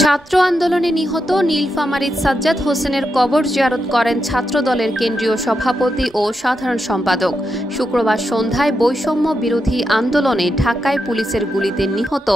ছাত্র আন্দোলনে নিহত নীলফামারীর সাজ্জাদ হোসেনের কবর জিয়ারত করেন ছাত্রদলের কেন্দ্রীয় সভাপতি ও সাধারণ সম্পাদক। শুক্রবার সন্ধ্যায় বৈষম্য বিরোধী আন্দোলনে ঢাকায় পুলিশের গুলিতে নিহত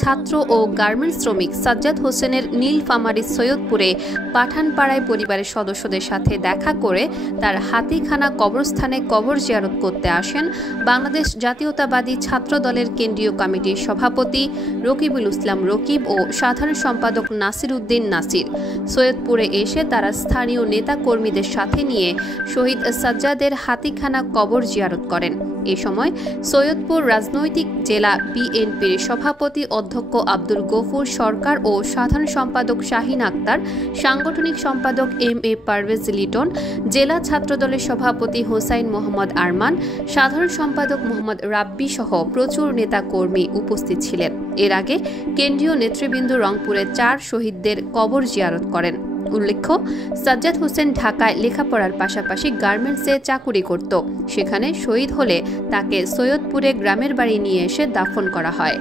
ছাত্র ও গার্মেন্টস শ্রমিক সাজ্জাদ হোসেনের নীলফামারীর সৈয়দপুরে পাঠানপাড়ায় পরিবারের সদস্যদের সাথে দেখা করে তার হাতিখানা কবরস্থানে কবর জিয়ারত করতে আসেন বাংলাদেশ জাতীয়তাবাদী ছাত্রদলের কেন্দ্রীয় কমিটির সভাপতি রকিবুল ইসলাম রকিব ও সাধারণ সম্পাদক নাসির উদ্দিন নাসির। সৈয়দপুরে এসে তারা স্থানীয় নেতা কর্মীদের সাথে নিয়ে শহীদ সাজ্জাদের হাতিখানা কবর জিয়ারত করেন। এ সময় সৈয়দপুর রাজনৈতিক জেলা বিএনপির সভাপতি অধ্যক্ষ আব্দুল গফুর সরকার ও সাধারণ সম্পাদক শাহিন আক্তার, সাংগঠনিক সম্পাদক এম.এ. পারভেজ লিটন, জেলা ছাত্রদলের সভাপতি হোসাইন মোহাম্মদ আরমান, সাধারণ সম্পাদক মোহাম্মদ রাব্বি সহ প্রচুর নেতা কর্মী উপস্থিত ছিলেন। এর আগে কেন্দ্রীয় নেতৃবৃন্দ রংপুরে 4 শহীদদের কবর জিয়ারত করেন। উল্লেখ্য, সাজ্জাদ হোসেন ঢাকায় লেখাপড়ার পাশাপাশি গার্মেন্টসে চাকুরি করত। সেখানে শহীদ হলে তাকে সৈয়দপুরে গ্রামের বাড়ি নিয়ে এসে দাফন করা হয়।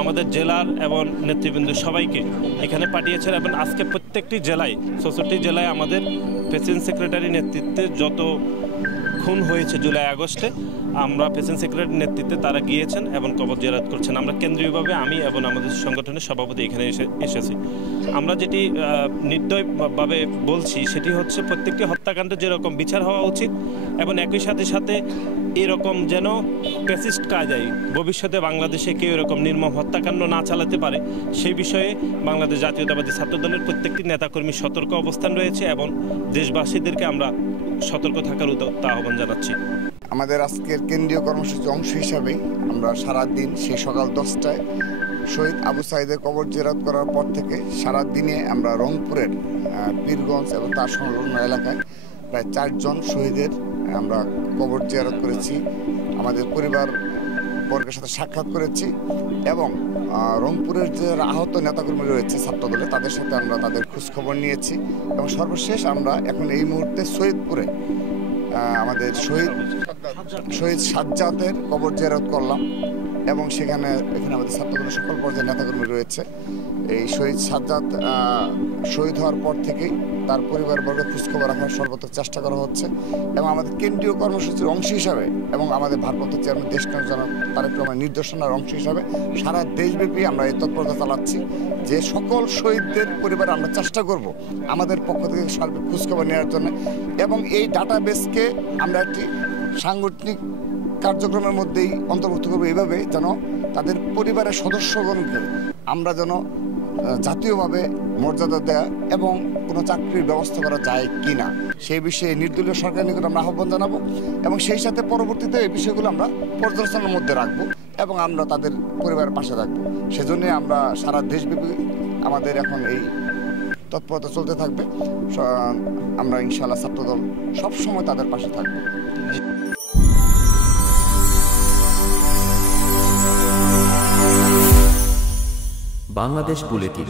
আমাদের জেলার এবং নেতৃবৃন্দ সবাইকে এখানে পাঠিয়েছেন এবং আজকে প্রত্যেকটি জেলায় 64 জেলায় আমাদের প্রেসিডেন্ট সেক্রেটারির নেতৃত্বে যত খুন হয়েছে জুলাই আগস্টে আমরা প্রেসিডেন্ট সেক্রেটারির নেতৃত্বে তারা গিয়েছেন এবং কবর জিয়ারত করছেন। আমরা কেন্দ্রীয়ভাবে আমি এবং আমাদের সংগঠনের সভাপতি এখানে এসেছি। আমরা যেটি নির্দয়ভাবে বলছি সেটি হচ্ছে প্রত্যেকটি হত্যাকাণ্ডে যেরকম বিচার হওয়া উচিত এবং একই সাথে সাথে এরকম যেন ফ্যাসিস্ট কায়দায় ভবিষ্যতে বাংলাদেশে কেউ এরকম নির্মম হত্যাকাণ্ড না চালাতে পারে সেই বিষয়ে বাংলাদেশ জাতীয়তাবাদী ছাত্রদলের প্রত্যেকটি নেতাকর্মী সতর্ক অবস্থান রয়েছে এবং দেশবাসীদেরকে আমরা সতর্ক থাকার আহ্বান জানাচ্ছি। আমাদের আজকের কেন্দ্রীয় কর্মসূচির অংশ হিসাবেই আমরা সারাদিন সেই সকাল 10টায় শহীদ আবু সাইদের কবর জিয়ারত করার পর থেকে সারাদিনে আমরা রংপুরের পীরগঞ্জ এবং তার সংলগ্ন এলাকায় প্রায় 4 জন শহীদের আমরা কবর জিয়ারত করেছি। আমাদের পরিবার বর্গের সাথে সাক্ষাৎ করেছি এবং রংপুরের যে আহত নেতাকর্মী রয়েছে ছাত্রদলে তাদের সাথে আমরা তাদের খোঁজখবর নিয়েছি এবং সর্বশেষ আমরা এখন এই মুহূর্তে সৈয়দপুরে আমাদের শহীদ সাজ্জাদের কবর জিয়ারত করলাম এবং এখানে আমাদের ছাত্রদলের সকল পর্যায়ের নেতাকর্মী রয়েছে। এই শহীদ সাজ্জাদ শহীদ হওয়ার পর থেকেই তার পরিবারবর্গের খোঁজখবর রাখার সর্বত্র চেষ্টা করা হচ্ছে এবং আমাদের কেন্দ্রীয় কর্মসূচির অংশ হিসাবে এবং আমাদের ভারপ্রাপ্ত চেয়ারম্যান দেশনায়ক জনাব তারেক রহমানের নির্দেশনার অংশ হিসাবে সারা দেশব্যাপী আমরা এই তৎপরতা চালাচ্ছি যে সকল শহীদদের পরিবারে আমরা চেষ্টা করব আমাদের পক্ষ থেকে সার্বিক খোঁজখবর নেওয়ার জন্য এবং এই ডাটাবেসকে আমরা একটি সাংগঠনিক কার্যক্রমের মধ্যেই অন্তর্ভুক্ত করবো এইভাবে যেন তাদের পরিবারের সদস্যগণকে আমরা যেন জাতীয়ভাবে মর্যাদা দেয়া এবং কোনো চাকরির ব্যবস্থা করা যায় কি না সেই বিষয়ে নির্দলীয় সরকারের নিকট আমরা আহ্বান জানাবো এবং সেই সাথে পরবর্তীতে এই বিষয়গুলো আমরা পর্যালোচনার মধ্যে রাখবো এবং আমরা তাদের পরিবারের পাশে থাকবো। সেজন্য আমরা সারা দেশব্যাপী আমাদের এখন এই তৎপরতা চলতে থাকবে। আমরা ইনশাআল্লাহ ছাত্রদল সবসময় তাদের পাশে থাকবো। বাংলাদেশ বুলেটিন।